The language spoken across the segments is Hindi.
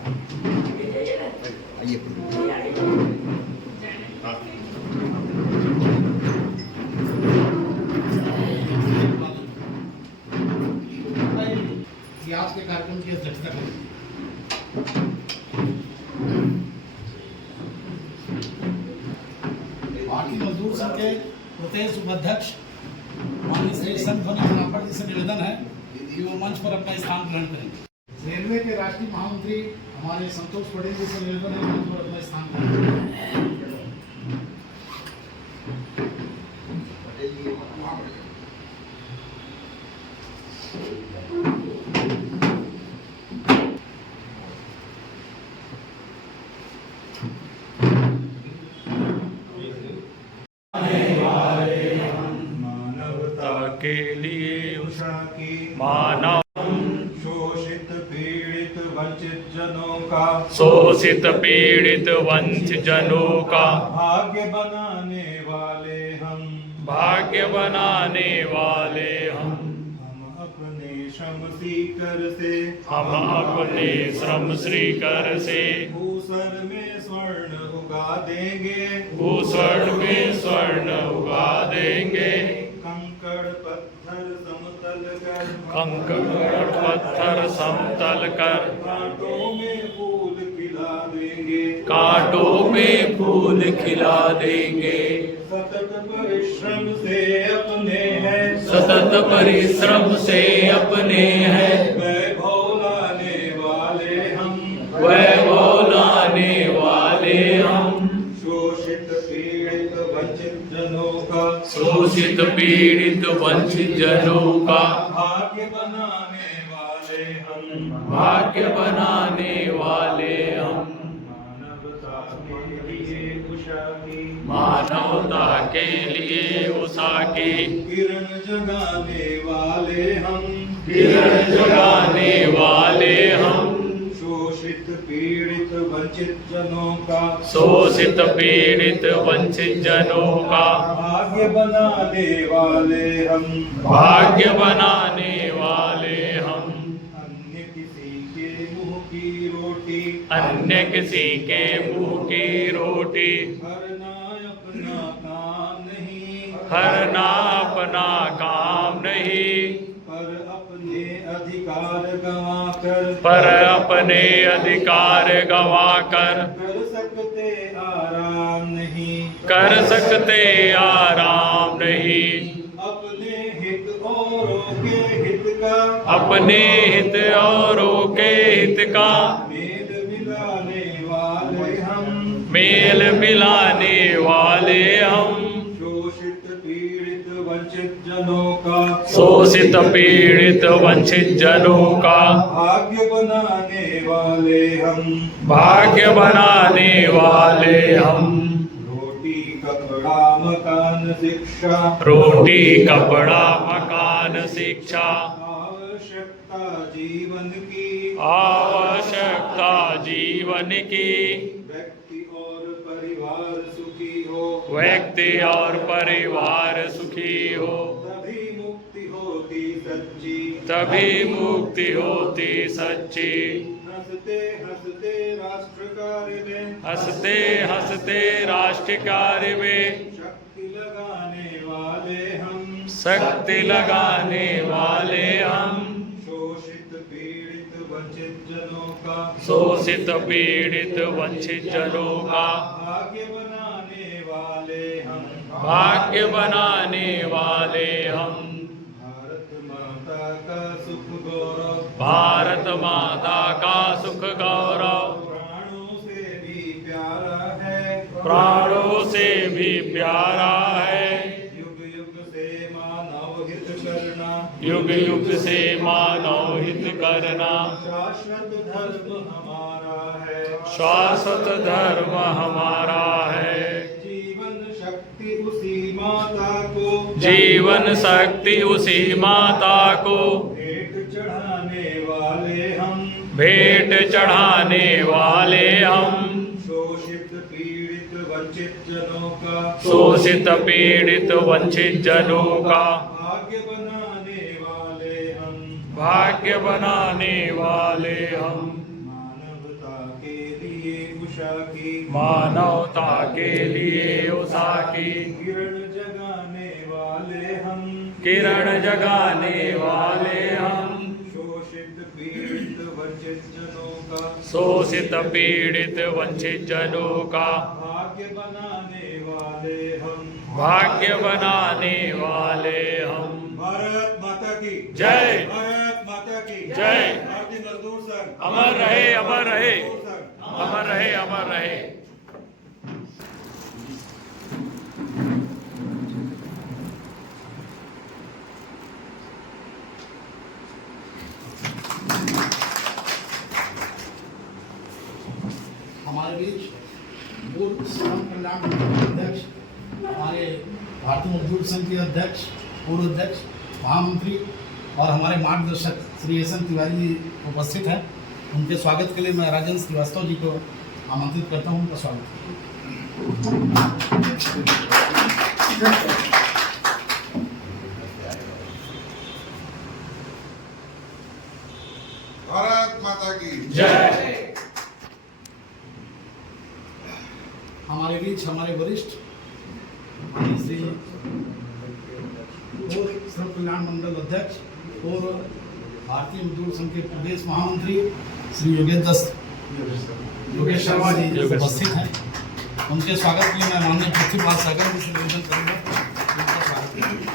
आज के कार्यक्रम की अध्यक्षता करें। भारतीय मजदूर संघ के प्रदेश उपाध्यक्ष माननीय श्री संत ध्वनि बनापड़ जी से निवेदन है कि वो मंच पर अपना स्थान ग्रहण करें। रेलवे के राष्ट्रीय महामंत्री हमारे संतोष पटेल जी से निवेदन है मंच पर अपना स्थान ग्रहण करें। के लिए उषा की मानव शोषित पीड़ित वंचित जनों का शोषित पीड़ित वंचित जनों का भाग्य बनाने वाले हम भाग्य बनाने वाले हम अपने श्रम सीकर से हम अपने श्रम श्रीकर से भूसर में स्वर्ण उगा देंगे भूस्वर्ण में स्वर्ण उगा देंगे कंकड़ पत्थर समतल कर कंकड़ पत्थर समतल कर कांटों में फूल खिला देंगे कांटों में फूल खिला देंगे सतत परिश्रम से अपने हैं सतत परिश्रम से अपने हैं वैभव लाने वाले हम वैभव लाने वाले हम शोषित पीड़ित वंचित जनों का शोषित पीड़ित वंचित जनों का भाग्य बनाने वाले हम भाग्य बनाने वाले हम मानवता के लिए उषा की मानवता के लिए उषा की किरण जगाने वाले हम किरण जगाने वाले हम शोषित पीड़ित वंचित जनों का शोषित पीड़ित वंचित जनों का भाग्य बनाने वाले हम भाग्य बनाने वाले हम अन्य किसी के मुंह की रोटी अन्य किसी के मुंह की रोटी भरना अपना काम नहीं हरना अपना काम नहीं पर अपने अधिकार पर अपने अधिकार गंवाकर गंवाकर कर सकते आराम नहीं कर सकते आराम नहीं अपने हित औरों के हित का अपने हित औरों के हित का मेल मिलाने वाले हम मेल मिलाने वाले हम शोषित पीड़ित वंचित जनों का शोषित पीड़ित वंचित जनों का भाग्य बनाने वाले हम भाग्य बनाने वाले हम रोटी कपड़ा मकान शिक्षा रोटी कपड़ा मकान शिक्षा आवश्यकता जीवन की आवश्यकता जीवन की व्यक्ति और परिवार सुखी हो व्यक्ति और परिवार सुखी हो तभी मुक्ति होती सच्ची तभी मुक्ति होती सच्ची हंसते हंसते राष्ट्र कार्य में हंसते हंसते राष्ट्र कार्य में शक्ति लगाने वाले हम शक्ति लगाने वाले हम शोषित पीड़ित वंचित जनों का शोषित पीड़ित वंचित जनों का भाग्य बनाने वाले हम भाग्य बनाने वाले हम भारत माता का सुख गौरव भारत माता का सुख गौरव प्राणों से भी प्यारा है प्राणों से भी प्यारा है युग युग से मानव हित करना युग युग से मानव हित करना शाश्वत धर्म हमारा है शाश्वत धर्म हमारा है जीवन शक्ति उसी माता को जीवन शक्ति उसी माता को भेंट चढ़ाने वाले हम भेंट चढ़ाने वाले हम शोषित पीड़ित वंचित जनों का शोषित पीड़ित वंचित जनों का भाग्य बनाने वाले हम भाग्य बनाने वाले हम मानवता उषा की मानवता के लिए उषा की किरण जगाने वाले हम किरण जगाने वाले हम शोषित पीड़ित वंचित जनों का शोषित पीड़ित वंचित जनों का भाग्य बनाने वाले हम भाग्य बनाने वाले हम। भारत माता की जय। भारत माता की जय। भारतीय मजदूर संघ अमर रहे अमर रहे मजदूर संघ। अमर रहे अमर रहे। हमारे बीच पूर्व श्रम कल्याण मंडल के अध्यक्ष, हमारे भारतीय मजदूर संघ के अध्यक्ष, पूर्व अध्यक्ष, महामंत्री और हमारे मार्गदर्शक श्री एस एन तिवारी जी उपस्थित हैं। उनके स्वागत के लिए मैं राजेंद्र श्रीवास्तव जी को आमंत्रित करता हूं। उनका स्वागत। भारत माता की जय। हमारे बीच हमारे वरिष्ठ माननीय श्री पूर्व श्रम कल्याण मंडल अध्यक्ष और भारतीय मजदूर संघ के प्रदेश महामंत्री श्री योगेश शर्मा जी उपस्थित हैं। उनके स्वागत के लिए मैं माननीय पृथ्वीपाल सागर जी से निवेदन करूंगा। उनका स्वागत करेंगे।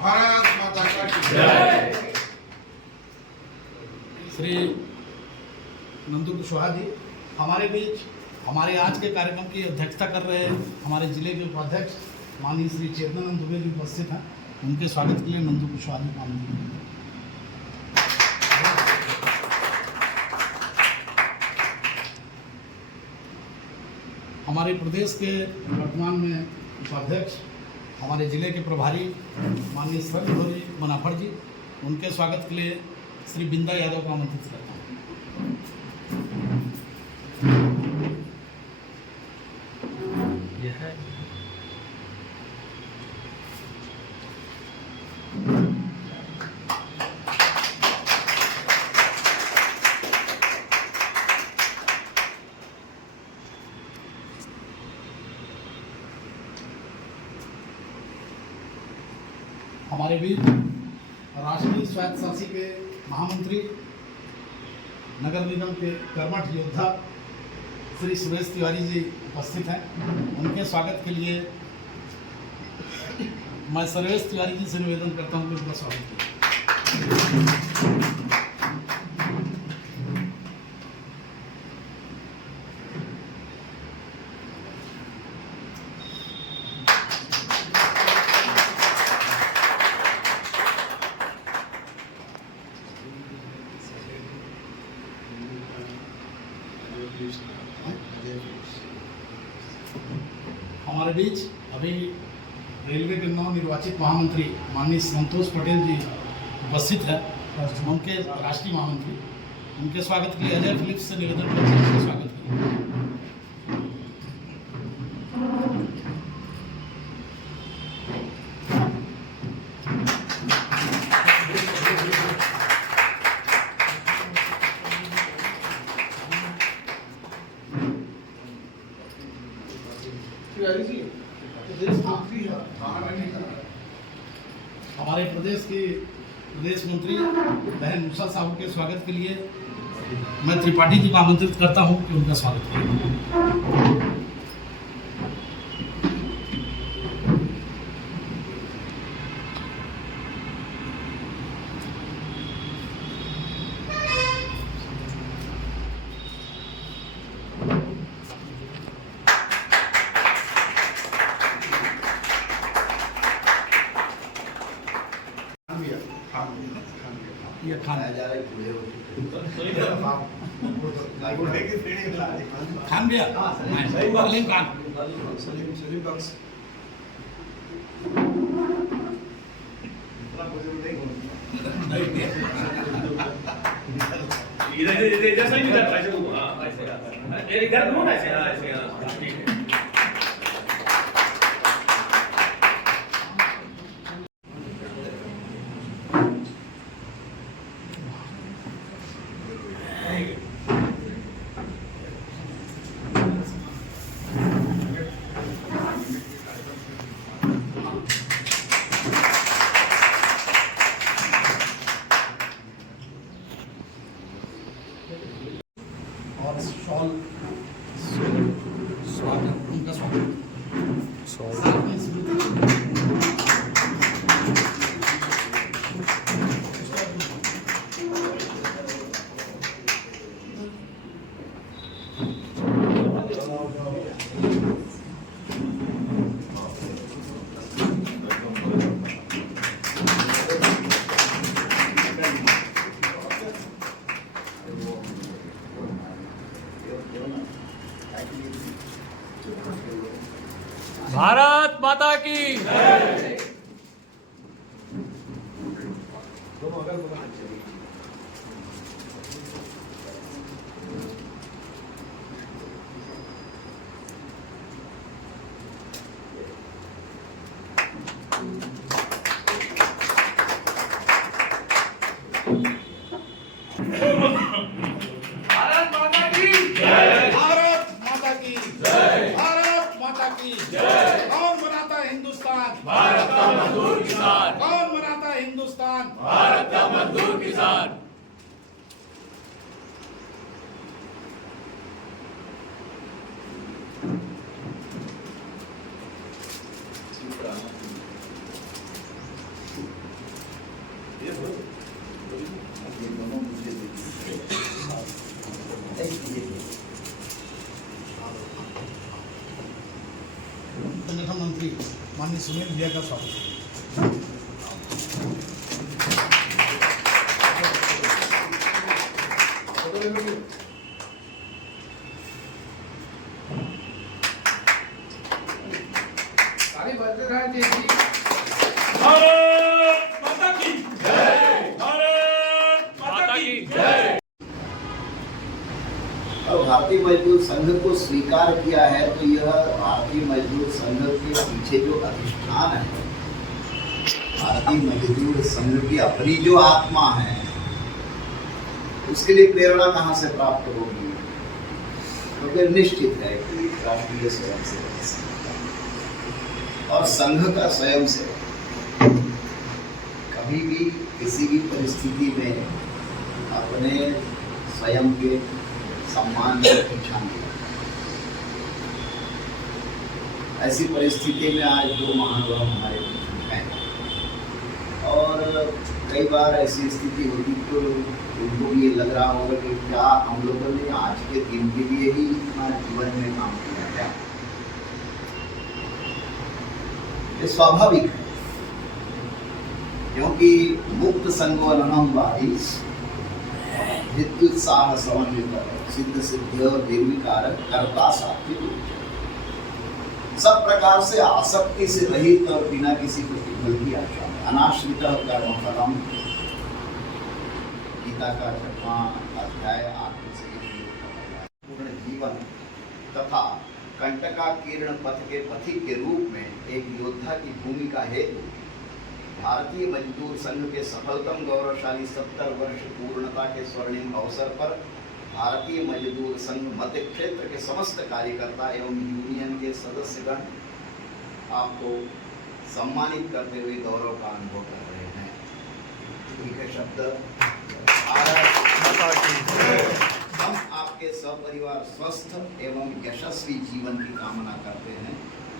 भारत माता की जय। श्री नंदू कुशवाहा जी हमारे बीच हमारे आज के कार्यक्रम की अध्यक्षता कर रहे हैं। हमारे जिले के उपाध्यक्ष माननीय श्री चेतनानंद दुबे जी उपस्थित हैं। उनके स्वागत के लिए नंदू कुशवाहा जी का आमंत्रण। हमारे प्रदेश के वर्तमान में उपाध्यक्ष हमारे जिले के प्रभारी माननीय श्री मनाफड़ जी, उनके स्वागत के लिए श्री बिंदा यादव को आमंत्रित करता हूँ। हमारे बीच राष्ट्रीय स्वायत्त शासी के महामंत्री नगर निगम के कर्मठ योद्धा श्री सुरेश तिवारी जी उपस्थित हैं। उनके स्वागत के लिए मैं सुरेश तिवारी जी से निवेदन करता हूं कि उनका स्वागत करें। हमारे बीच अभी रेलवे के नवनिर्वाचित महामंत्री माननीय संतोष पटेल जी उपस्थित हैं। उनके राष्ट्रीय महामंत्री, उनके स्वागत के लिए अजय फिलिप्स से निवेदन करते हैं। उनके स्वागत के लिए हमारे प्रदेश की प्रदेश मंत्री बहन उषा साहू के स्वागत के लिए मैं त्रिपाठी जी को आमंत्रित करता हूं कि उनका स्वागत करें। ये खान खान भैया सलीम खान इधर सही इधर ऐसे हाँ ऐसे इधर दोनों ऐसे हाँ ऐसे हाँ ठीक है। भारत माता की भारत माता की भारत माता की कौन बनाता है हिंदुस्तान? भारत का मजदूर किसान, कौन बनाता है हिंदुस्तान? भारत का मजदूर किसान। संगठन मंत्री माननीय सुनील भैया का स्वागत। भारत माता की भारत माता की जय। और भारतीय मजदूर संघ को स्वीकार किया है तो यह भारतीय मजदूर संघ के पीछे जो अधिष्ठान है, भारतीय मजदूर संघ की अपनी जो आत्मा है, उसके लिए प्रेरणा कहाँ से प्राप्त होगी? तो फिर निश्चित है कि राष्ट्रीय स्वयंसेवक संघ और संघ का स्वयंसेवक कभी भी किसी भी परिस्थिति में अपने स्वयं के सम्मान को पीछा नहीं। ऐसी परिस्थिति में आज दो महानुभाव हमारे बीच हैं और कई बार ऐसी स्थिति होगी तो उनको भी ये लग रहा होगा कि क्या हम लोगों ने आज के दिन के लिए ही इतना जीवन में काम किया है। ये स्वाभाविक है क्योंकि मुक्त संगोलनम वादिस विद्युत्साह समन्वित सिद्ध सिद्ध और निर्विकार कर्ता सात्विक, सब प्रकार से आसक्ति से रहित और बिना किसी प्रतिफल की आशा, अनाश्रित कर्म फलम, गीता का 6वां अध्याय 8 से पूर्ण जीवन तथा कंटकाकीर्ण पथ के पथिक के रूप में एक योद्धा की भूमिका हेतु भारतीय मजदूर संघ के सफलतम गौरवशाली 70 वर्ष पूर्णता के स्वर्णिम अवसर पर भारतीय मजदूर संघ मध्य क्षेत्र के समस्त कार्यकर्ता एवं यूनियन के सदस्यगण आपको सम्मानित करते हुए गौरव का अनुभव कर रहे हैं। ठीक है शब्द हम आपके सपरिवार स्वस्थ एवं यशस्वी जीवन की कामना करते हैं।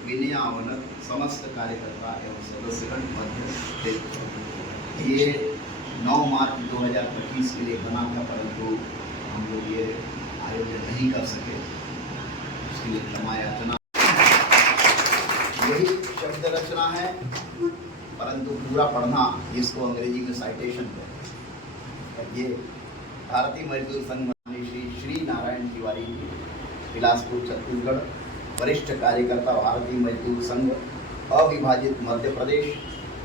विनयावनत समस्त कार्यकर्ता एवं सदस्यगण मध्य क्षेत्र। ये 9 मार्च 2025 के लिए बना था परंतु हम लोग ये आयोजन नहीं कर सके, इसके लिए क्षमा याचना। यही शब्द रचना है परंतु पूरा पढ़ना इसको अंग्रेजी में साइटेशन है। ये भारतीय मजदूर संघ श्री नारायण तिवारी, बिलासपुर छत्तीसगढ़, वरिष्ठ कार्यकर्ता भारतीय मजदूर संघ अविभाजित मध्य प्रदेश,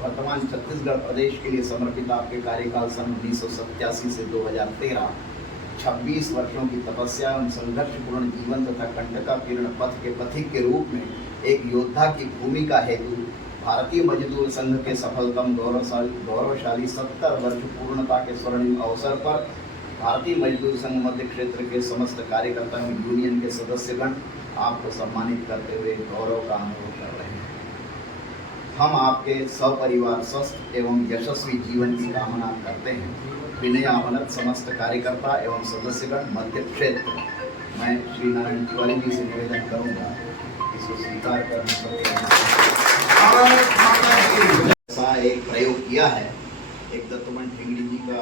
वर्तमान छत्तीसगढ़ प्रदेश के लिए समर्पित आपके कार्यकाल सन 1987 से 2013, 26 वर्षों की तपस्या एवं संघर्षपूर्ण जीवन तथा कंटकाकीर्ण पथ के पथिक के रूप में एक योद्धा की भूमिका हेतु भारतीय मजदूर संघ के सफलतम गौरवशाली 70 वर्ष पूर्णता के स्वर्णिम अवसर पर भारतीय मजदूर संघ मध्य क्षेत्र के समस्त कार्यकर्ता एवं यूनियन के सदस्यगण आपको सम्मानित करते हुए गौरव का अनुभव कर रहे हैं। हम आपके सपरिवार स्वस्थ एवं यशस्वी जीवन की कामना करते हैं। विनयावनत समस्त कार्यकर्ता एवं सदस्यगण मध्य क्षेत्र। मैं श्री नारायण तिवारी जी से निवेदन करूंगा इसको स्वीकार करने ऐसा एक प्रयोग किया है। एक दत्तमन ठेंगड़ी जी का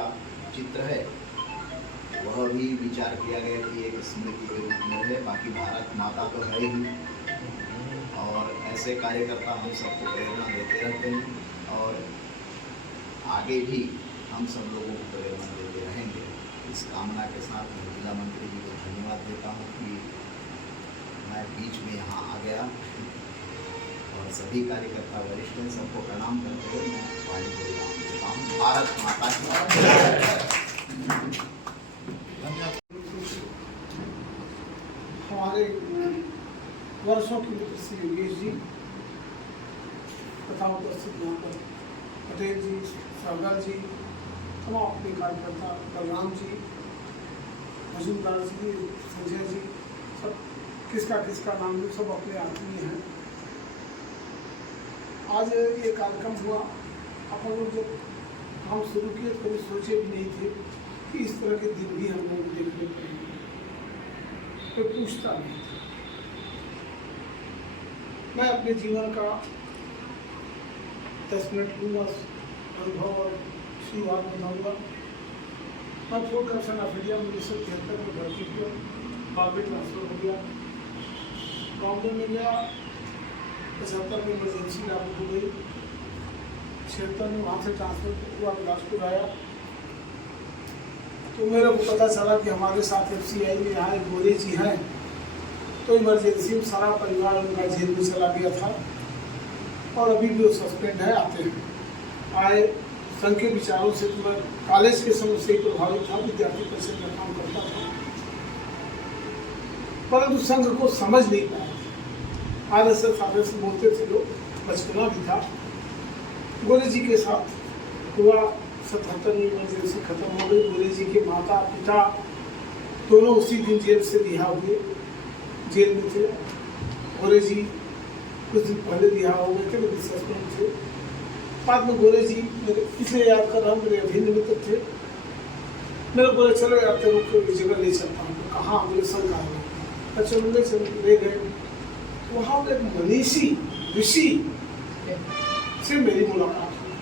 चित्र है, वह भी विचार किया गया कि एक स्मृति के रूप में है। बाकी भारत माता तो है ही और ऐसे कार्यकर्ता हम सबको प्रेरणा देते रहते हैं और आगे भी हम सब लोगों को प्रेरणा देते रहेंगे। इस कामना के साथ मैं जिला मंत्री जी को धन्यवाद देता हूँ कि मैं बीच में यहाँ आ गया और सभी कार्यकर्ता वरिष्ठ सबको प्रणाम करते हुए मैं वाणी को विराम देता हूँ। भारत माता की हमारे वर्षों के मित्र श्री योगेश जी तथा उपस्थित यहाँ पर पटेल जी, सागर जी, तमाम अपने कार्यकर्ता, बलराम जी, मजूमदार जी, संजय जी, सब किसका नाम नहीं, सब अपने आदमी हैं। आज ये कार्यक्रम हुआ, अपन लोग जब काम शुरू किए तो कभी सोचे भी नहीं थे कि इस तरह के दिन भी हम लोग देखने पड़ेंगे। कोई पूछता नहीं। मैं अपने जीवन का 10 मिनट लूँगा, अनुभव और शुरुआत बताऊँगा। मैं फोर्ट कर्सन ऑफ इंडिया 1973 में भर्ती किया, बाद में ट्रांसफर हो गया, बॉम्बे में गया। 75 में इमरजेंसी लागू हो गई, 76 में वहाँ से ट्रांसफर हुआ, बिलासपुर आया तो मेरे को पता चला कि हमारे साथ FCI में यहाँ एक गोरे जी हैं। तो इमरजेंसी में सारा परिवार उनका जेल में चला गया था और अभी भी वो सस्पेंड है, आते हैं आए। संघ के विचारों से तो मैं कॉलेज के समय से ही प्रभावित था, विद्यार्थी परिषद में काम करता था, परंतु संघ को समझ नहीं पाया। RSS बोलते थे लोग, बचपना भी था। गोरे जी के साथ हुआ, 77 में इमरजेंसी खत्म हो गई। गोरे जी के माता पिता दोनों उसी दिन जेल से रिहा हुए, जेल में थे। गोरे जी कुछ दिन पहले रिहा हो गए थे, लेकिन सस्पेंड थे। बाद में गोरे जी मेरे किसे याद कर रहा हूँ, मेरे अभिन्न मित्र थे। मेरे बोले चलो यार तेरे को एक जगह ले चलता हूँ। कहाँ? मेरे संग आ गए। अच्छा ले गए। वहाँ पर एक मनीषी ऋषि से मेरी मुलाकात हुई,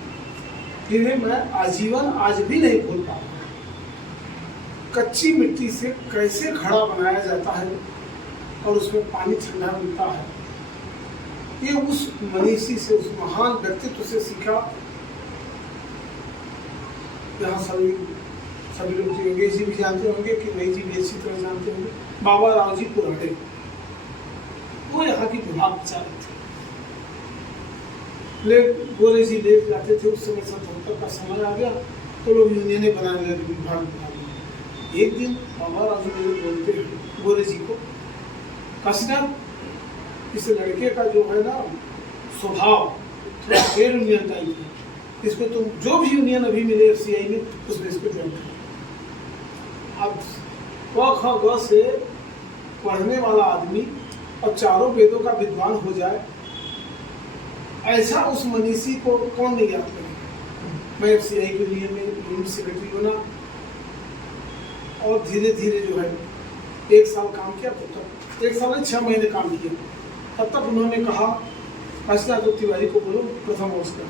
जिन्हें मैं आजीवन आज भी नहीं भूल पाता। कच्ची मिट्टी से कैसे घड़ा बनाया जाता है और उसमें पानी ठंडा मिलता है, ये उस मनीषी से, उस महान व्यक्तित्व से सीखा। यहाँ सभी लोग योगेश जी भी जानते होंगे कि नई जी भी अच्छी तरह जानते होंगे। बाबा राव जी पुराने, वो यहाँ की विभाग चालक थे। गोरे जी ले जाते थे। उस समय 77 का समय आ गया तो लोग यूनियनें बनाने लगे, विभाग बनाने। एक दिन बाबा राव जी मेरे बोलते हैं गोरे जी को, काशीनाथ, इस लड़के का जो है ना स्वभाव थोड़ा गैर यूनियन टाइप है, इसको तुम जो भी यूनियन अभी मिले FCI में उसमें इसको ज्वाइन करो। अब क ख ग से पढ़ने वाला आदमी और चारों वेदों का विद्वान हो जाए, ऐसा उस मनीषी को कौन नहीं याद करेगा। मैं FCI के लिए में यूनिट सेक्रेटरी बना और धीरे धीरे जो है 1 साल काम किया। तब तक 1 साल में 6 महीने काम किया। तब तक उन्होंने कहा काशीनाथ तिवारी को बोलो प्रथम वर्ष कर।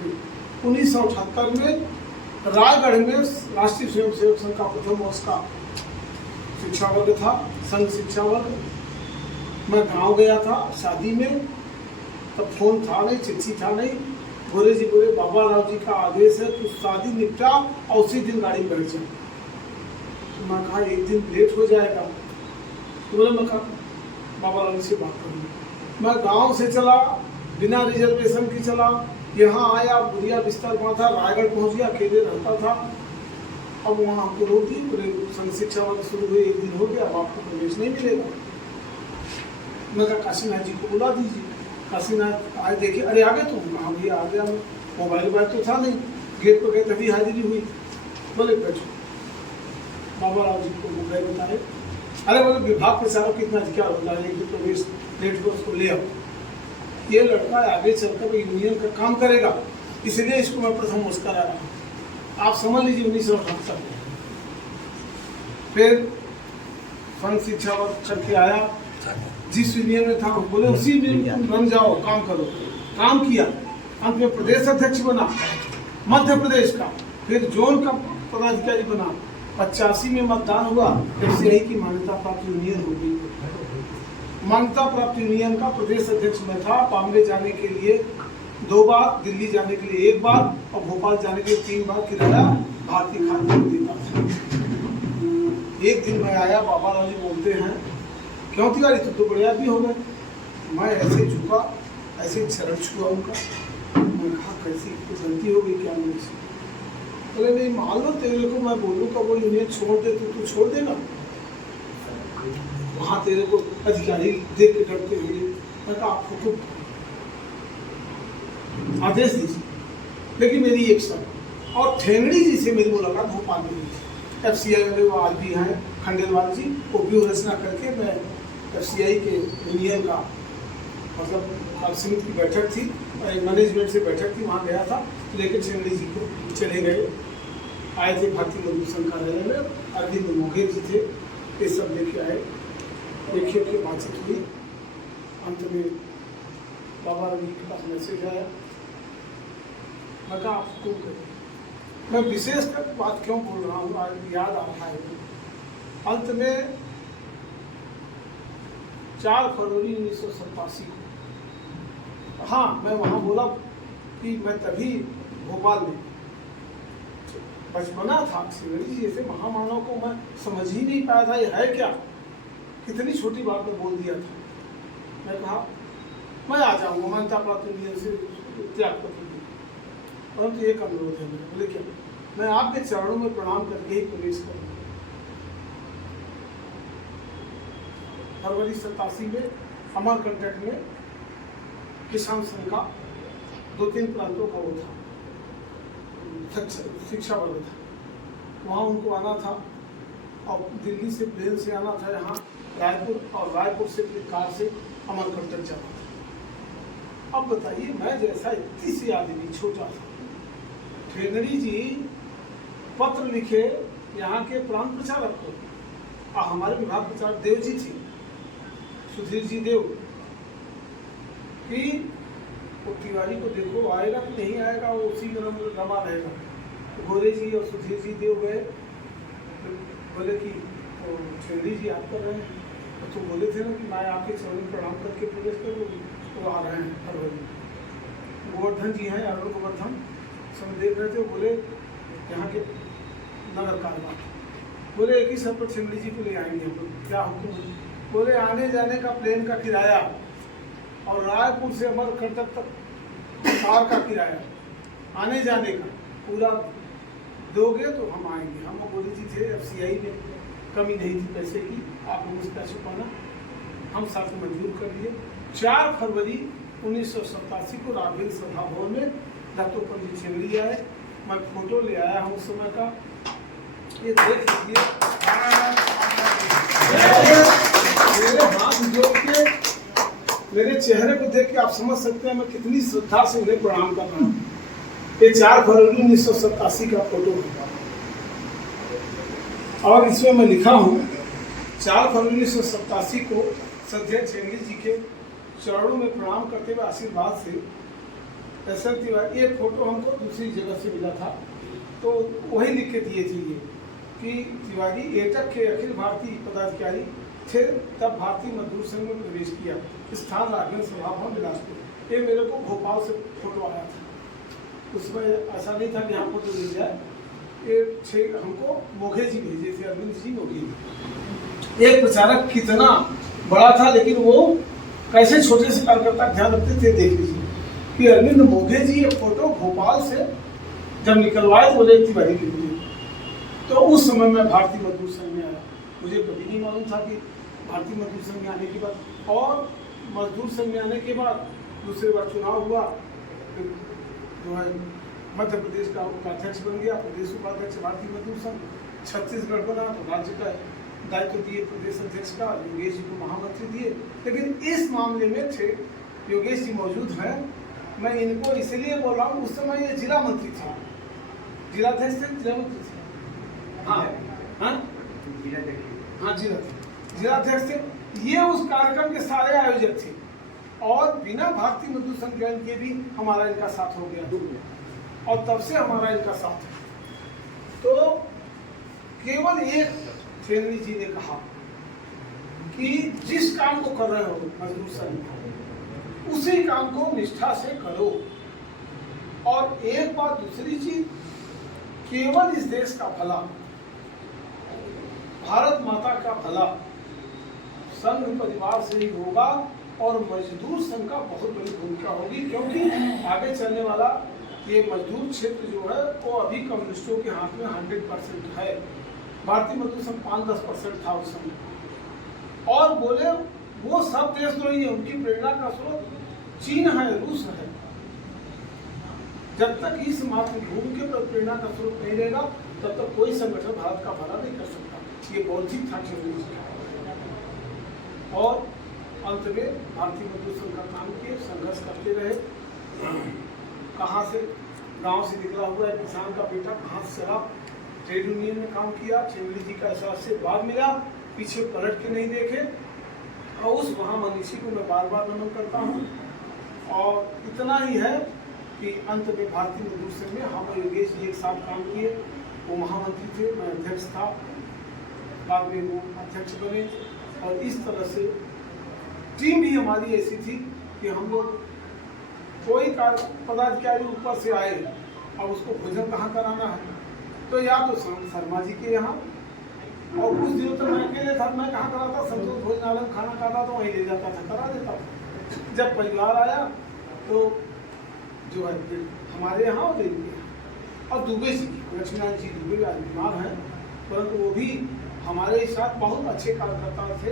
1978 में रायगढ़ में राष्ट्रीय स्वयंसेवक संघ का प्रथम वर्ष का शिक्षा वर्ग था, संघ शिक्षा वर्ग। मैं गांव गया था शादी में, तब फोन था नहीं, चिट्ठी था नहीं। गोरे जी बोले बाबा राव जी का आदेश है तो शादी निपटा और उसी दिन गाड़ी बैठ जाए। तो मैं कहा एक दिन लेट हो जाएगा। तो बोले मैं कहा बाबा राव जी से बात करूँगा। मैं गांव से चला, बिना रिजर्वेशन की चला, यहाँ आया, बुढ़िया बिस्तर बांधा, रायगढ़ पहुँच गया। अकेले रहता था। अब वहाँ हमको रोक दी, बोले संघ शिक्षा वर्ग शुरू हुए 1 दिन हो गया, अब आपको प्रवेश नहीं मिलेगा। मैं कहा काशीनाथ जी को बुला दीजिए। काशीनाथ आए, देखिए, अरे आ गए तुम? हाँ भैया आ गया। मोबाइल तो था नहीं, गेट पर गए तभी हाजिरी हुई। बोले बैठो। बाबा राव जी को मोबाइल बताए। अरे बोले विभाग प्रचारक कितना क्या होता है, एक प्रवेश लेट को उसको ले आओ। ये लड़का आगे चलकर यूनियन का काम करेगा, इसलिए इसको मैं प्रथम वर्ष करा रहा हूँ। आप समझ लीजिए 1978 में। फिर संघ शिक्षा वर्ग करके आया, जिस यूनियन में था बोले उसी में बन जाओ, काम करो। काम किया, अंत में प्रदेश अध्यक्ष बना मध्य प्रदेश का, फिर जोन का पदाधिकारी बना। 85 में मतदान हुआ, FCI की मान्यता प्राप्त यूनियन हो गई। मान्यता प्राप्त यूनियन का प्रदेश अध्यक्ष में था। बॉम्बे जाने के लिए 2 बार, दिल्ली जाने के लिए 1 बार और भोपाल जाने के लिए 3 बार किराया भारतीय खाद्य देता था। एक दिन मैं आया, बाबा राव जी बोलते हैं क्यों तिवारी तुम तो बढ़िया भी हो गए। मैं ऐसे झुका, ऐसे चरण छुआ उनका। मैं कहा कैसी गलती हो गई क्या मेरे से। बोले नहीं मान लो तेरे को मैं बोलूँ का वो यूनियन छोड़ दे तो तू छोड़ देगा? वहाँ तेरे को अधिकारी देख के डरते हुए मैं कहा आप हुकुम आदेश दीजिए। लेकिन मेरी एक शर्त, और ठेंगड़ी जी से मेरी मुलाकात भोपाल में हुई थी। FCI वाले वो आज भी हैं खंडेलवाल जी, वो व्यू रचना करके मैं FCI के यूनियन का मतलब समिति की बैठक थी और एक मैनेजमेंट से बैठक थी, वहाँ गया था लेकर ठेंगड़ी जी को चले गए। आए थे भारतीय मजदूर संघ कार्यालय में, अरविंद मोघे जी थे, ये सब लेके आए। देखिए कि बातचीत हुई, अंत में बाबा रवि के पास मैसेज आया। मैं कहा आप हुकुम करें। मैं विशेष कर बात क्यों बोल रहा हूँ, आज याद आ रहा है। अंत में 4 फरवरी 1987 को, हाँ मैं वहाँ बोला कि मैं तभी भोपाल में बचपना था, शिवरी जैसे महामानव को मैं समझ ही नहीं पाया था ये है क्या, कितनी छोटी बात में बोल दिया था। मैं कहा मैं आ जाऊँगा, मानता प्राप्त यूनियन से त्याग पत्र दी, परंतु एक अनुरोध है मेरा। बोले क्या? मैं आपके चरणों में प्रणाम करके ही प्रवेश करूँगा। फरवरी 87 में अमरकंटक में किसान संघ का 2-3 प्रांतों का वो था, शिक्षा वर्ग था, वहाँ उनको आना था और दिल्ली से प्लेन से आना था यहाँ रायपुर, और रायपुर से फिर कार से अमरकंटक जाना था। अब बताइए मैं जैसा इतनी सी आदमी छोटा था, ठेंगड़ी जी पत्र लिखे यहाँ के प्रांत प्रचारक को, और हमारे विभाग प्रचारक देव जी थी, सुधीर जी देव, कि वो तिवारी को देखो आएगा कि नहीं आएगा, वो उसी में रमा रहेगा। तो गोरे जी और सुधीर जी देव गए, बोले कि ठेंगड़ी जी आप कर रहे हैं, तो बोले थे ना कि मैं आपके चरण में प्रणाम करके प्रवेश करूँगी, तो आ रहे हैं फरवरी। गोवर्धन जी हैं, अरुण गोवर्धन, सब देख रहे थे। वो बोले यहाँ के नगर कारबार, बोले एक ही सब पर ठेंगड़ी जी को ले आएंगे हम लोग, क्या हुक्म है? बोले आने जाने का प्लेन का किराया और रायपुर से अमरकंटक तक कार का किराया, आने जाने का पूरा दोगे तो हम आएंगे। हम बोले जी थे FCI में कमी नहीं थी पैसे की, आप लोग उसका छुपाना, हम साथ में मंजूर कर लिए। 4 फरवरी 1987 को राघवेंद्र सभा भवन में डॉक्टर पंडित ठेंगड़ी आए, मैं फोटो ले आया हूँ उस समय का, ये देख लीजिए। मेरे हाथ जोड़ के, मेरे चेहरे को देख के आप समझ सकते हैं मैं कितनी श्रद्धा से उन्हें प्रणाम कर रहा हूँ। ये 4 फरवरी 1987 का फोटो है, और इसमें मैं लिखा हूँ 4 फरवरी 1987 को सध्या ठेंगड़ी जी के चरणों में प्रणाम करते हुए आशीर्वाद से SL तिवारी। ये फोटो हमको दूसरी जगह से मिला था, तो वही लिख के दिए थे ये कि तिवारी एटक के अखिल भारतीय पदाधिकारी थे, तब भारतीय मजदूर संघ में प्रवेश किया, स्थान राघवेंद्र सभा भवन बिलासपुर। ये मेरे को भोपाल से फोटो आया था, उसमें ऐसा नहीं था कि यहाँ फोटो मिल जाए, ये हमको मोघे जी भेजे थे, अरविंद जी मोघे जी। एक प्रचारक कितना बड़ा था, लेकिन वो कैसे छोटे से कार्यकर्ता ध्यान रखते थे, देख लीजिए कि अरविंद मोघे जी ये फोटो भोपाल से जब निकलवाए तो बोले तिवारी के लिए। तो उस समय मैं भारतीय मजदूर संघ में आया, मुझे कभी नहीं मालूम था कि भारतीय मजदूर संघ में आने के बाद, और मजदूर संघ में आने के बाद दूसरी बार चुनाव हुआ, जो है मध्य प्रदेश का उपाध्यक्ष बन गया, प्रदेश उपाध्यक्ष भारतीय मजदूर संघ। छत्तीसगढ़ बना तो राज्य का दायित्व दिए प्रदेश अध्यक्ष का, योगेश जी को महामंत्री दिए। लेकिन इस मामले में थे योगेश जी मौजूद हैं, मैं इनको इसलिए बोल रहा हूँ, उस समय ये जिला मंत्री थे, जिलाध्यक्ष थे, जिला मंत्री थे, हाँ हाँ जिलाध्यक्ष थे। ये उस कार्यक्रम के सारे आयोजक थे, और बिना भारतीय मजदूर संघ ज्वाइन किए भी हमारा इनका साथ हो गया, और तब से हमारा इनका साथ है। तो केवल एक ठेंगड़ी जी ने कहा कि जिस काम को कर रहे हो मजदूर संघ, उसी काम को निष्ठा से करो। और एक बात दूसरी चीज, केवल इस देश का भला, भारत माता का भला संघ परिवार से ही होगा, और मजदूर संघ का बहुत बड़ी भूमिका होगी, क्योंकि आगे चलने वाला ये मजदूर क्षेत्र जो है वो अभी कम्युनिस्टों के हाथ में 100% है। भारतीय मजदूर संघ 5-10% था उस समय। और बोले वो सब देशद्रोही है, उनकी प्रेरणा का स्रोत चीन है, रूस है। जब तक इस मातृभूमि के प्रति प्रेरणा का स्रोत नहीं रहेगा तब तक कोई संगठन भारत का भला नहीं कर सकता। ये बौद्धिक था और अंत में भारतीय मजदूर संघ का काम किए, संघर्ष करते रहे। कहाँ से गांव से निकला हुआ एक किसान का बेटा कहाँ से चला, ट्रेड यूनियन में काम किया, चेंगड़ी जी का एहसास से बाद मिला, पीछे पलट के नहीं देखे। और उस महामनीषी को मैं बार बार नमन करता हूँ। और इतना ही है कि अंत में भारतीय मजदूर संघ में हम योगेश जी एक साथ काम किए। वो महामंत्री थे, मैं अध्यक्ष था, बाद में वो अध्यक्ष बने। और इस तरह से टीम भी हमारी ऐसी थी कि हम लोग कोई पदाधिकारी ऊपर से आए और उसको भोजन कहाँ कराना है तो या तो शर्मा जी के यहाँ, और कुछ दिनों तक मैं अकेले था, मैं कहाँ कराता, संतोष भोजनालय खाना खाता तो वहीं ले जाता था, करा देता था। जब परिवार आया तो जो है फिर हमारे यहाँ और इनके यहाँ। और दुबे जी, लक्ष्मीनारायण जी दुबे आज बीमार हैं, परंतु वो भी हमारे साथ बहुत अच्छे कार्यकर्ता थे,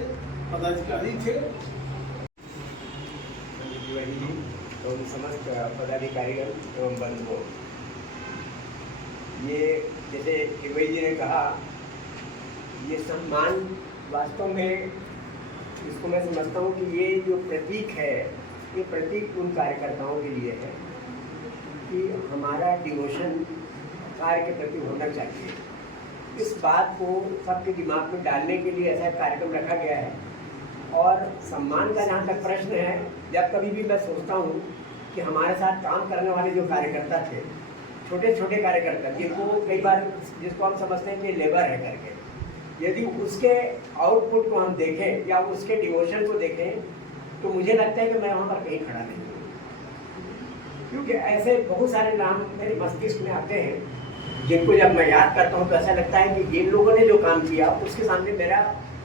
पदाधिकारी थे। एवं समस्त पदाधिकारीगण एवं बंधुओं, ये जैसे तिवारी जी ने कहा, ये सम्मान वास्तव में इसको मैं समझता हूँ कि ये जो प्रतीक है, ये प्रतीक उन कार्यकर्ताओं के लिए है कि हमारा डिवोशन कार्य के प्रति होना चाहिए। इस बात को सबके दिमाग में डालने के लिए ऐसा कार्यक्रम रखा गया है। और सम्मान का जहाँ तक प्रश्न है, जब कभी भी मैं सोचता हूँ कि हमारे साथ काम करने वाले जो कार्यकर्ता थे, छोटे छोटे कार्यकर्ता जिनको कई बार जिसको हम समझते हैं कि लेबर है करके, यदि उसके आउटपुट को हम देखें या उसके डिवोशन को देखें तो मुझे लगता है कि मैं वहाँ पर कहीं खड़ा नहीं हूँ। क्योंकि ऐसे बहुत सारे नाम मेरे मस्तिष्क में आते हैं जिनको जब मैं याद करता हूँ तो ऐसा लगता है कि जिन लोगों ने जो काम किया उसके सामने मेरा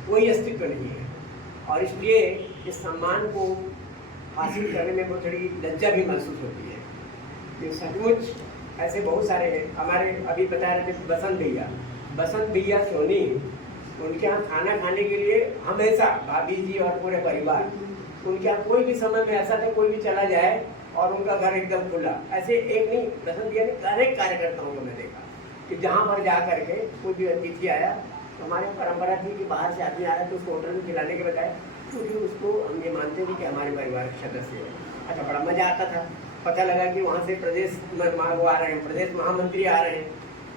कोई अस्तित्व नहीं है। और इसलिए इस सम्मान को हासिल करने में बहुत थोड़ी लज्जा भी महसूस होती है। ये सचमुच ऐसे बहुत सारे हैं। हमारे अभी बता रहे थे बसंत भैया सोनी, उनके यहाँ खाना खाने के लिए हमेशा भाभी जी और पूरे परिवार, उनके यहाँ कोई भी समय में ऐसा था कोई भी चला जाए और उनका घर एकदम खुला। ऐसे एक नहीं, बसंत भैया ने अनेक कार्यकर्ताओं को मैं देखा कि जहाँ पर जा करके कोई भी अतिथि आया, हमारी परंपरा थी कि बाहर से आदमी आ रहा है तो उसको होटल में खिलाने के बजाय क्योंकि उसको हम ये मानते थे कि हमारे परिवार के सदस्य है। अच्छा, बड़ा मजा आता था। पता लगा कि वहाँ से प्रदेश वो आ रहे हैं, प्रदेश महामंत्री आ रहे हैं,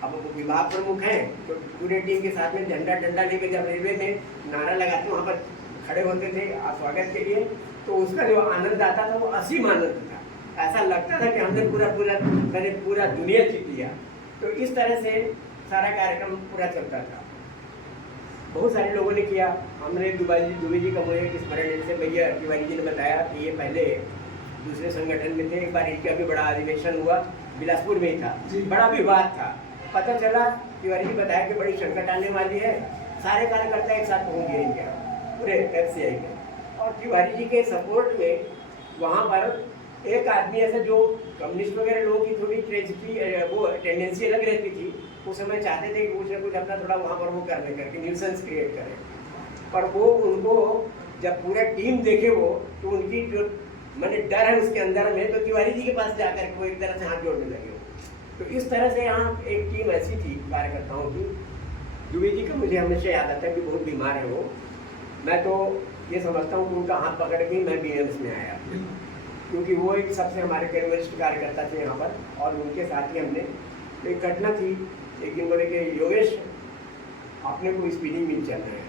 अब वो विभाग प्रमुख हैं, तो पूरे टीम के साथ में झंडा लेके जब रेलवे में नारा लगाते वहाँ पर खड़े होते थे स्वागत के लिए, तो उसका जो आनंद आता था वो असीम आनंद था। ऐसा लगता था कि हमने पूरा दुनिया जीत लिया। तो इस तरह से सारा कार्यक्रम पूरा चलता था। बहुत सारे लोगों ने किया। हमने दुबे जी का मुझे स्मरण जैसे भैया तिवारी जी ने बताया कि ये पहले दूसरे संगठन में थे। एक बार इनका भी बड़ा अधिवेशन हुआ, बिलासपुर में ही था, बड़ा विवाद था। पता चला, तिवारी जी बताया कि बड़ी संकट आने वाली है, सारे कार्यकर्ता एक साथ पहुँच गए इनके पूरे FCI में। और तिवारी जी के सपोर्ट में वहाँ पर एक आदमी ऐसा जो कम्युनिस्ट वगैरह लोगों की थोड़ी ट्रेजिडी वो टेंडेंसी अलग रहती थी, उस समय चाहते थे कि कुछ ना कुछ अपना थोड़ा वहाँ पर वो करने करके न्यूसेंस क्रिएट करें। पर वो उनको जब पूरा टीम देखे वो, तो उनकी जो मैंने डर है उसके अंदर में, तो तिवारी जी के पास जाकर वो एक तरह से हाथ जोड़ने लगे। तो इस तरह से यहाँ एक टीम ऐसी थी कार्यकर्ताओं की। दुबे जी का मुझे हमेशा याद आता है कि बहुत बीमार है वो। मैं तो ये समझता हूँ कि उनका हाथ पकड़ के मैं BMS में आया, क्योंकि वो एक सबसे हमारे वरिष्ठ कार्यकर्ता थे यहाँ पर। और उनके साथ ही हमने एक घटना थी, एक दिन बोले कि योगेश आपने को स्पीडिंग मिल चलना है।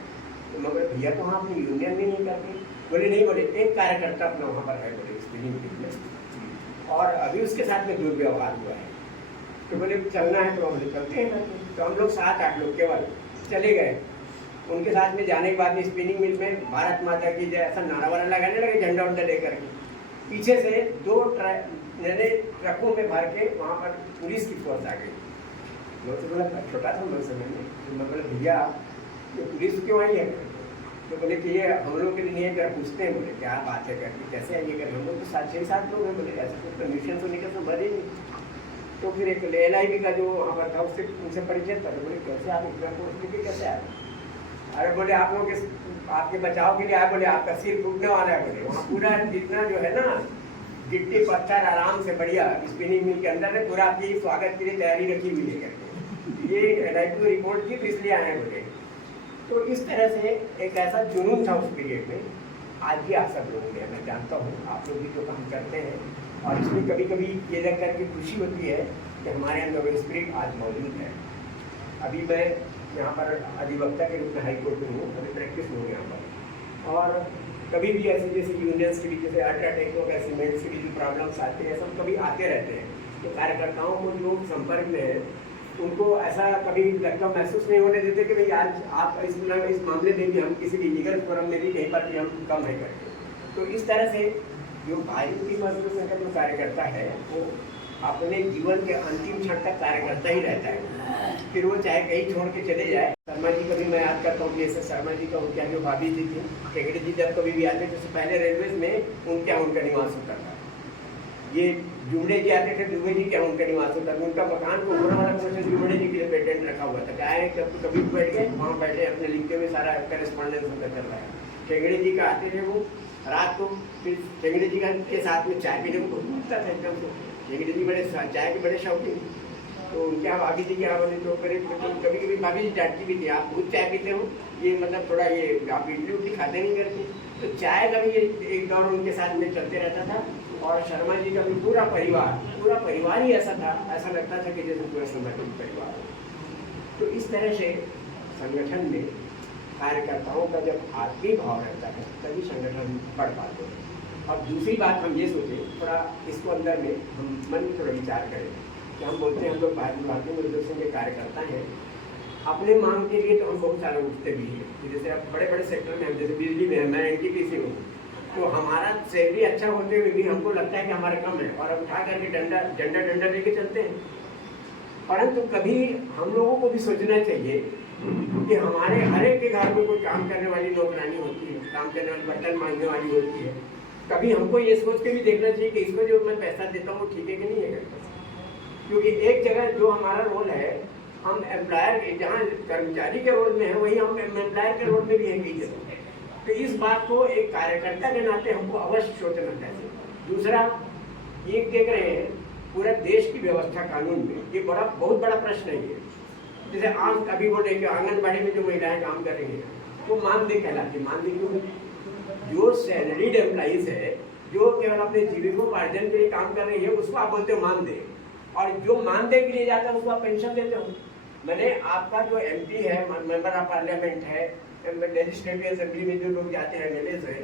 तो मैं बोले भैया तो हाँ अपनी यूनियन में नहीं करते। बोले नहीं, बोले एक कार्यकर्ता अपना वहाँ पर है, बोले स्पीडिंग मिल में, और अभी उसके साथ में दुर्व्यवहार हुआ है। तो बोले चलना है तो हम चलते हैं। तो हम लोग 7-8 लोग केवल चले गए। उनके साथ में जाने के बाद में स्पिनिंग मिल में भारत माता की जय ऐसा नारा वारा लगाने लगे, झंडा उंडा लेकर के। पीछे से 2 ट्रकों में भर के वहाँ पर पुलिस की फोर्स आ गई। मैं तो बोला छोटा था मैं समय में, तो मैं बोला भैया ये पुलिस क्यों आई है? तो बोले कि ये हम लोग के लिए नहीं है, जरा पूछते हैं। बोले क्या बात है करके, कैसे आइए कर? हम लोग तो 6-7 लोग हैं। बोले ऐसे तो परमिशन तो निकल तो भरे नहीं। तो फिर एक LIB का जो वहाँ पर था उससे उनसे परिचय था, बोले कैसे आप इतना कोर्स लेके कैसे आए? अरे बोले आप लोग आपके बचाव के लिए आए, बोले आपका सिर फूटने वाला है। बोले वहाँ पूरा जितना जो है ना गिट्टी पत्थर आराम से बढ़िया स्पिनिंग मिल के अंदर में पूरा आपकी स्वागत के लिए तैयारी रखी हुई है करके, ये LIB रिपोर्ट की, तो इसलिए आए बोले। तो इस तरह से एक ऐसा जुनून था उस पीरियड में, आज भी आप सब लोगों में, मैं जानता हूँ आप लोग भी जो काम करते हैं, और इसमें कभी कभी ये देख करके खुशी होती है कि हमारे अंदर वो स्पिरिट आज मौजूद है। अभी मैं यहाँ पर अधिवक्ता के रूप में हाई कोर्ट में हूँ, अभी प्रैक्टिस हो यहाँ पर, और कभी भी ऐसे जैसे यूनियंस के भी जैसे अल्ट्राटेक हो गया, सीमेंट्स के भी जो प्रॉब्लम्स आते हैं सब कभी आते रहते हैं। तो कार्यकर्ताओं को जो संपर्क में है उनको ऐसा कभी लगता महसूस नहीं होने देते कि भाई आज आप इस मामले में भी हम किसी भी लीगल फोरम में भी कहीं पर भी हम कम है करते। तो इस तरह से जो भारतीय मजदूर संगठन में कार्यकर्ता है वो अपने जीवन के अंतिम क्षण तक कार्यकर्ता ही रहता है, फिर वो चाहे कहीं छोड़ के चले जाए। शर्मा जी को भी मैं याद करता हूँ, जैसे शर्मा जी का उनके जो भाभी जी थी टेकड़ी जी, जब कभी भी आते तो पहले रेलवे में उनका निवास होता था। ये जुमड़े जी आते थे, दुबे जी क्या उनका निवास होता था, उनका मकान को ऊपर वाला पोर्शन जुमड़े जी के लिए पेटेंट रखा हुआ था। क्या है कभी बैठ गए वहाँ बैठे अपने लिखते हुए सारा करेस्पॉन्डेंस उनका चल रहा है। टेकड़ी जी का आते थे वो रात को, फिर टेकड़ी जी के साथ में चाय पीने को मिलता था एकदम से। टेकड़ी जी बड़े चाय के बड़े शौकीन, तो क्या भाभी जी क्या बोले तो कभी कभी भाभी जी डांटती भी थी, आप खुद चाय पीते हो, ये मतलब थोड़ा ये आप इडली उडली खाते नहीं करते। तो चाय का भी एक दौर उनके साथ में चलते रहता था। और शर्मा जी का भी पूरा परिवार ही ऐसा था, ऐसा लगता था कि जैसे पूरा संगठन परिवार। तो इस तरह से संगठन में कार्यकर्ताओं का जब आत्मीय भाव रहता है तभी संगठन बढ़ पाते हैं। अब दूसरी बात हम ये सोचें, थोड़ा इसको अंदर में हम मन में थोड़ा विचार करें कि हम बोलते हैं हम लोग भारतीय मजदूर संघ के कार्यकर्ता हैं, अपने मांग के लिए तो हम बहुत सारे उठते भी हैं। जैसे अब बड़े बड़े सेक्टर में हम जैसे बिजली में है, मैं NTPC हूँ, तो हमारा सैलरी अच्छा होते हुए भी हमको लगता है कि हमारा कम है और हम उठा करके डंडा लेके चलते हैं। परंतु कभी हम लोगों को भी सोचना चाहिए कि हमारे हर एक के घर में कोई काम करने वाली नौकरानी होती है, काम करने वाली बर्तन मांगने वाली होती है। कभी हमको ये सोच के भी देखना चाहिए कि इसको जो मैं पैसा देता हूँ वो ठीक है कि नहीं है। क्योंकि एक जगह जो हमारा रोल है, हम एम्प्लॉयर जहाँ कर्मचारी के रोल में है वही हम एम्प्लॉयर के रोल में भी है। तो इस बात को एक कार्यकर्ता के नाते हमको अवश्य सोचना चाहिए। दूसरा, ये देख रहे हैं पूरा देश की व्यवस्था कानून में, ये बहुत बड़ा प्रश्न है। ये जैसे आम कभी बोले कि आंगनबाड़ी में जो महिलाएं काम कर रही हैं वो मानदेय कहलाती है। मानदेय क्यों? जो सैलरीड एम्प्लॉइज है, जो केवल अपने जीविकोपार्जन के लिए काम कर रही है, उसको आप बोलते हो मानदेय। और जो मानदेय के लिए जाता है उसको आप पेंशन देते हो। मैंने आपका जो MP है, मेंबर ऑफ पार्लियामेंट है, लेजिस्लेटिव असेंबली में जो लोग जाते हैं, MLAs है,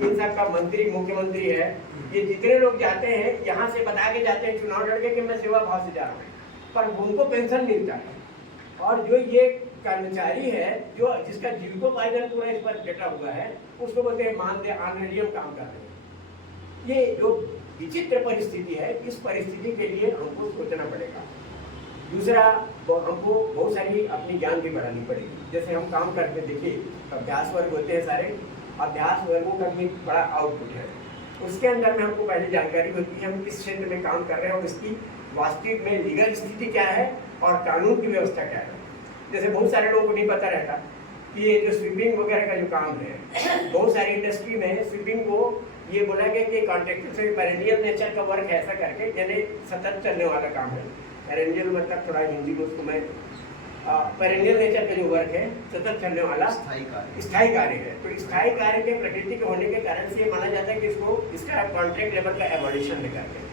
इन सब का मंत्री, मुख्यमंत्री है, ये जितने लोग जाते हैं यहाँ से बता के जाते हैं चुनाव लड़ के कि मैं सेवा भाव से जा रहा हूँ, पर उनको पेंशन मिलता है। और जो ये कर्मचारी है जो जिसका जीविकोपार्जन पूरा इस पर डटा हुआ है, उसको बोलते हैं मानदेय ऑनरेरियम काम कर रहे हैं। ये जो विचित्र परिस्थिति है, इस परिस्थिति के लिए हमको सोचना पड़ेगा। दूसरा, हमको बहुत सारी अपनी ज्ञान भी बढ़ानी पड़ेगी। जैसे हम काम करते, देखिए अभ्यास वर्ग होते हैं सारे, अभ्यास वर्गों का भी बड़ा आउटपुट है। उसके अंदर में हमको पहले जानकारी होती है हम किस क्षेत्र में काम कर रहे हैं और इसकी वास्तविक में लीगल स्थिति क्या है और कानून की व्यवस्था क्या है। जैसे बहुत सारे लोगों को नहीं पता रहता कि ये जो स्वीपिंग वगैरह का जो काम है, बहुत सारी इंडस्ट्री में स्वीपिंग को ये बोला गया कि कॉन्ट्रैक्टर से पेरेनियल नेचर का वर्क है, ऐसा करके, यानी सतत चलने वाला काम है। पेरेनियल मतलब थोड़ा हिंदी में उसको मैं पेरेनियल नेचर का जो वर्क है, सतत चलने वाला स्थायी कार्य है। तो स्थायी कार्य के प्रकृति के होने के कारण से ये माना जाता है कि इसका कॉन्ट्रैक्ट लेवल का एवोल्यूशन निकालते हैं।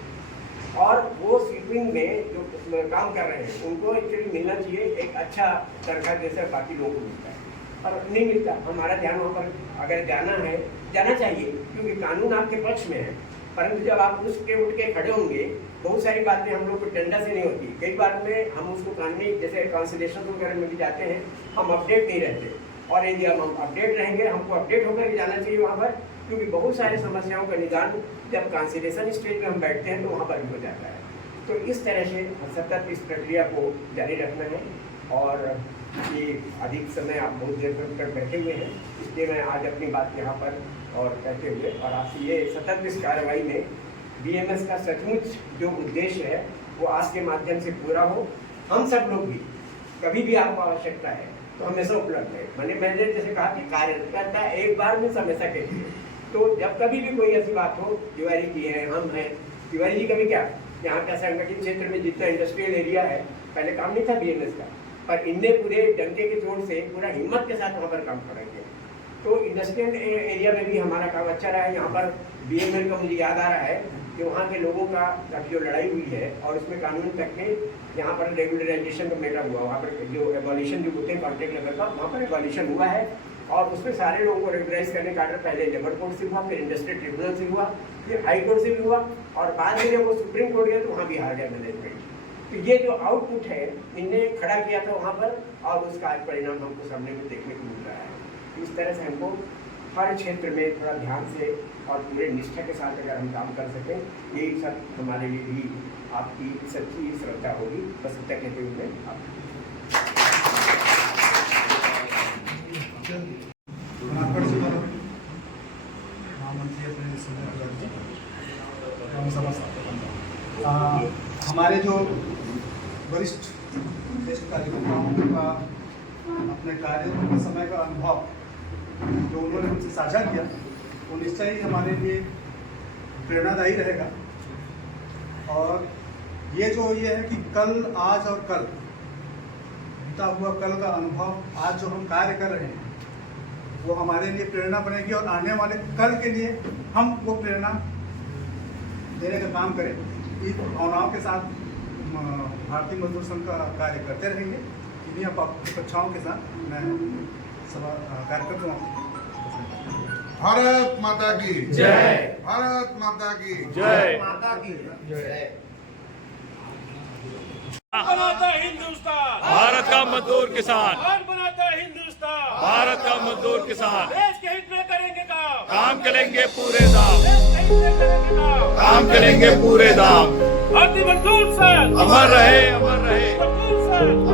और वो स्वीपिंग में जो काम कर रहे हैं उनको एक्चुअली मिलना चाहिए एक अच्छा तनख्वाह जैसे बाकी लोगों को मिलता है, और नहीं मिलता। हमारा ध्यान वहाँ पर अगर जाना चाहिए क्योंकि कानून आपके पक्ष में है। परंतु जब आप उठ के खड़े होंगे, बहुत सारी बातें हम लोग को डंडा से नहीं होती। कई बार में हम उसको कानूनी जैसे कांसिलेशन वगैरह में भी जाते हैं, हम अपडेट नहीं रहते। और यदि हम अपडेट रहेंगे, हमको अपडेट होकर के जाना चाहिए वहाँ पर, क्योंकि बहुत सारी समस्याओं का निदान जब कांसिलेशन स्टेज में हम बैठते हैं तो वहाँ पर भी हो जाता है। तो इस तरह से सतत इस प्रक्रिया को जारी रखना है। और ये अधिक समय आप बहुत देर तक बैठे हुए हैं, इसलिए मैं आज अपनी बात यहाँ पर और कहते हुए और आपसे ये सतत इस कार्रवाई में BMS का सचमुच जो उद्देश्य है वो आज के माध्यम से पूरा हो। हम सब लोग भी कभी भी आपको आवश्यकता है तो हमेशा उपलब्ध है। मैंने जैसे कहा कि कार्यकर्ता एक बार में हमेशा के लिए, तो जब कभी भी कोई ऐसी बात हो, तिवारी जी है, हम हैं, तिवारी जी कभी क्या यहाँ का संगठित क्षेत्र में जितना इंडस्ट्रियल एरिया है, पहले काम नहीं था बीएमएस का, पर इनने पूरे डंके के जोर से पूरा हिम्मत के साथ वहाँ पर काम करेंगे। तो इंडस्ट्रियल एरिया में भी हमारा काम अच्छा रहा है। यहाँ पर बीएमएल का मुझे याद आ रहा है कि वहाँ के लोगों का जो लड़ाई हुई है और उसमें कानून तक के यहाँ पर रेगुलराइजेशन का मेटा हुआ, वहाँ पर जो एबॉलिशन जो होते हैं कॉन्ट्रैक्ट लेवल का, वहाँ पर एबॉलिशन हुआ है और उसमें सारे लोगों को रेगुलराइज करने का आर्डर पहले लेबर कोर्ट से हुआ, फिर इंडस्ट्रियल ट्रिब्यूनल से हुआ, फिर हाई कोर्ट से भी हुआ और बाद में जब वो सुप्रीम कोर्ट गया तो वहाँ भी हार गया मैनेजमेंट। तो ये जो आउटपुट है इनने खड़ा किया था वहाँ पर और उसका आज परिणाम हमको सामने में देखने को मिल रहा है। इस तरह से हमको हर क्षेत्र में थोड़ा ध्यान से और पूरे निष्ठा के साथ अगर हम काम कर सकें, यही सब हमारे लिए भी आपकी सच्ची श्रद्धा होगी। बस इतना कहते हुए आप हमारे जो वरिष्ठ कार्यकर्ताओं का अपने कार्य के समय का अनुभव जो उन्होंने हमसे साझा किया वो निश्चय ही हमारे लिए प्रेरणादायी रहेगा। और ये है कि कल, आज और कल, बीता हुआ कल का अनुभव आज जो हम कार्य कर रहे हैं वो हमारे लिए प्रेरणा बनेगी और आने वाले कल के लिए हम वो प्रेरणा देने का काम करें। इस भावनाओं के साथ भारतीय मजदूर संघ का कार्य करते रहेंगे। इन्हीं अपेक्षाओं के साथ मैं सभा कार्यक्रम भारत माता की जय। भारत माता की जय। माता की जय। बनाता हिंदुस्तान, भारत का मजदूर किसान, कौन बनाता हिंदुस्तान, भारत का मजदूर किसान, देश के हित में करेंगे काम करेंगे पूरे दाम, देश के हित में करेंगे काम करेंगे पूरे दाम। भारतीय मजदूर संघ अमर रहे, अमर रहे, मजदूर संघ